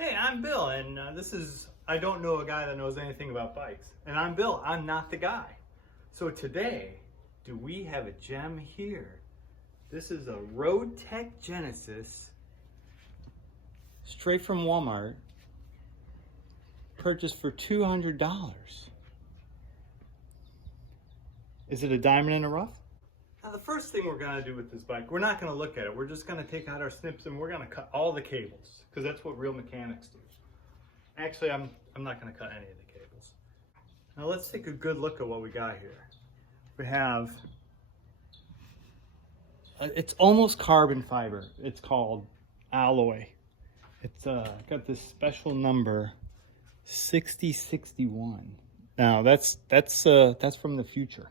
Hey, I'm Bill, and this is I Don't Know a Guy That Knows Anything About Bikes. And I'm Bill, I'm not the guy. So today, do we have a gem here? This is a Road Tech Genesis, straight from Walmart, purchased for $200. Is it a diamond in the rough? Now the first thing we're gonna do with this bike, we're not gonna look at it. We're just gonna take out our snips and we're gonna cut all the cables, because that's what real mechanics do. Actually, I'm not gonna cut any of the cables. Now let's take a good look at what we got here. We have, it's almost carbon fiber. It's called alloy. It's got this special number, 6061. Now that's from the future.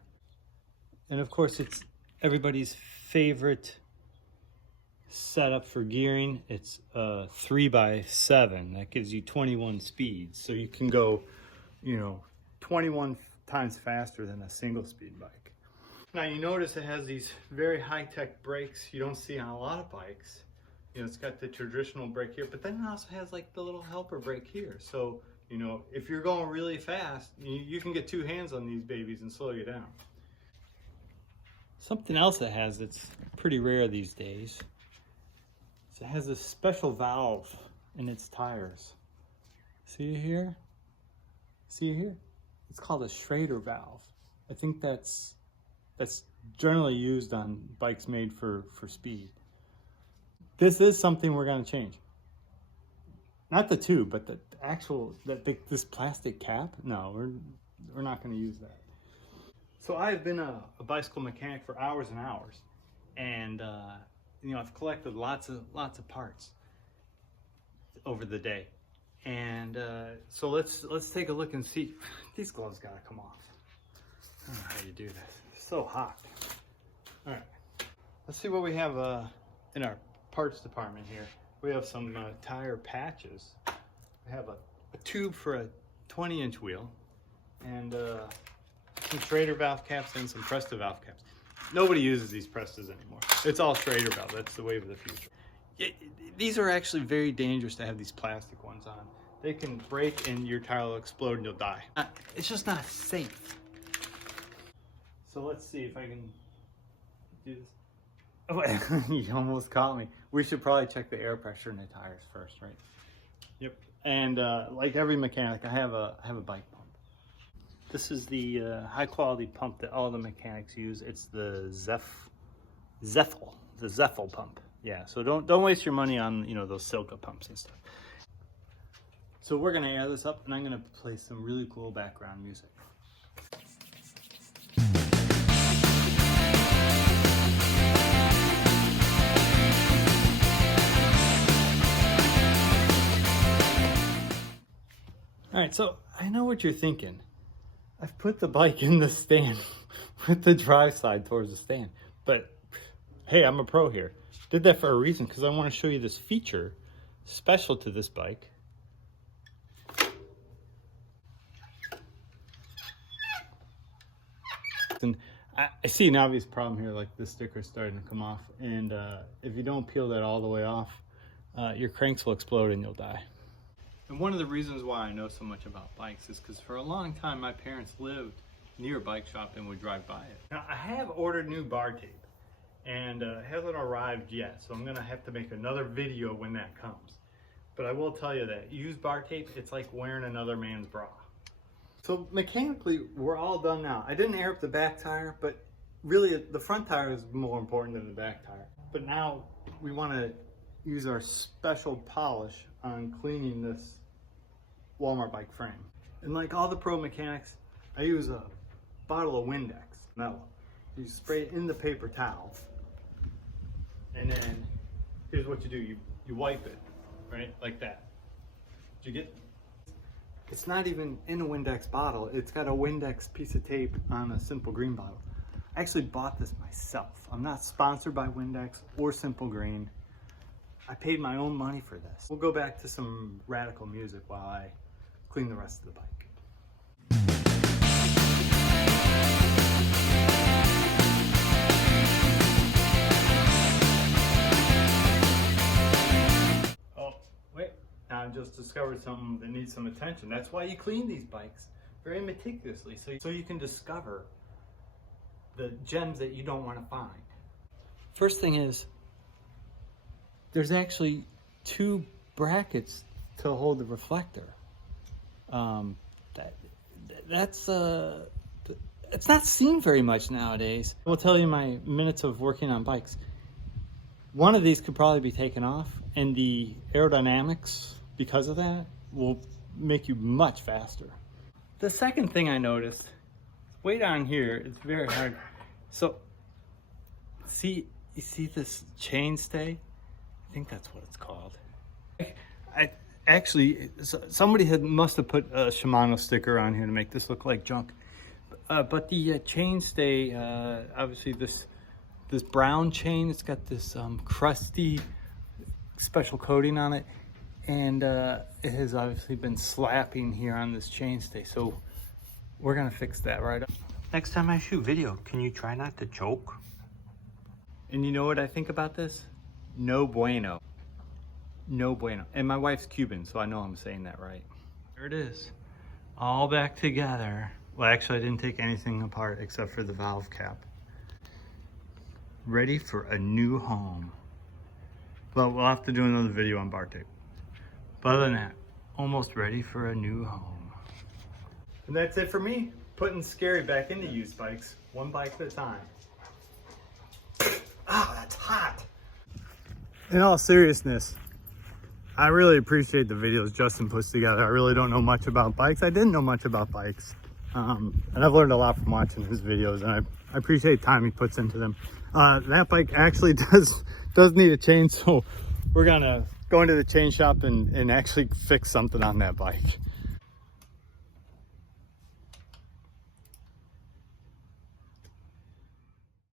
And of course, it's everybody's favorite setup for gearing. It's 3x7. That gives you 21 speeds. So you can go, 21 times faster than a single speed bike. Now you notice it has these very high-tech brakes you don't see on a lot of bikes. It's got the traditional brake here, but then it also has like the little helper brake here. So, if you're going really fast, you can get two hands on these babies and slow you down. Something else it has that's pretty rare these days is it has a special valve in its tires. See it here? See it here? It's called a Schrader valve. I think that's generally used on bikes made for speed. This is something we're going to change. Not the tube, but the actual, this plastic cap. No, we're not going to use that. So I've been a bicycle mechanic for hours and hours, and I've collected lots of parts over the day, and so let's take a look and see. These gloves gotta come off. I don't know how you do this. It's so hot. All right, let's see what we have in our parts department here. We have some tire patches. We have a tube for a 20-inch wheel, and some Schrader valve caps and some Presta valve caps. Nobody uses these Prestas anymore. It's all Schrader valve. That's the wave of the future. These are actually very dangerous to have these plastic ones on. They can break and your tire will explode and you'll die. It's just not safe. So let's see if I can do this. Oh, you almost caught me. We should probably check the air pressure in the tires first, right? Yep. And like every mechanic, I have a bike pump. This is the high quality pump that all the mechanics use. It's the Zeffel pump. Yeah, so don't waste your money on those Silca pumps and stuff. So we're gonna air this up, and I'm gonna play some really cool background music. All right, so I know what you're thinking. I've put the bike in the stand with the drive side towards the stand. But hey, I'm a pro here. Did that for a reason, because I want to show you this feature special to this bike. And I see an obvious problem here, like this sticker is starting to come off. And if you don't peel that all the way off, your cranks will explode and you'll die. And one of the reasons why I know so much about bikes is because for a long time my parents lived near a bike shop and would drive by it. Now I have ordered new bar tape, and it hasn't arrived yet, so I'm gonna have to make another video when that comes. But I will tell you that used bar tape, it's like wearing another man's bra. So mechanically, we're all done now. I didn't air up the back tire, but really the front tire is more important than the back tire. But now we want to use our special polish on cleaning this Walmart bike frame. And like all the pro mechanics, I use a bottle of Windex metal. You spray it in the paper towel, and then here's what you do. You wipe it, right, like that. Did you get? It's not even in a Windex bottle. It's got a Windex piece of tape on a Simple Green bottle. I actually bought this myself. I'm not sponsored by Windex or Simple Green. I paid my own money for this. We'll go back to some radical music while I clean the rest of the bike. Oh, wait. Now I just discovered something that needs some attention. That's why you clean these bikes very meticulously, so you can discover the gems that you don't want to find. First thing is, there's actually 2 brackets to hold the reflector. It's not seen very much nowadays. I will tell you my minutes of working on bikes. One of these could probably be taken off, and the aerodynamics, because of that, will make you much faster. The second thing I noticed, way down here, it's very hard. So, you see this chainstay? I think that's what it's called. Actually, somebody must have put a Shimano sticker on here to make this look like junk. But the chainstay, obviously this brown chain, it's got this crusty special coating on it, and it has obviously been slapping here on this chainstay. So we're gonna fix that right up. Next time I shoot video, can you try not to choke? And you know what I think about this? No bueno. No bueno. And my wife's Cuban, so I know I'm saying that right. There it is, all back together. Well, actually I didn't take anything apart except for the valve cap. Ready for a new home. But we'll have to do another video on bar tape. But other than that, almost ready for a new home. And that's it for me, putting Scary back into used bikes, one bike at a time. Ah, that's hot. In all seriousness, I really appreciate the videos Justin puts together. I really don't know much about bikes. I didn't know much about bikes. And I've learned a lot from watching his videos, and I appreciate the time he puts into them. That bike actually does need a chain, so we're gonna go into the chain shop and actually fix something on that bike.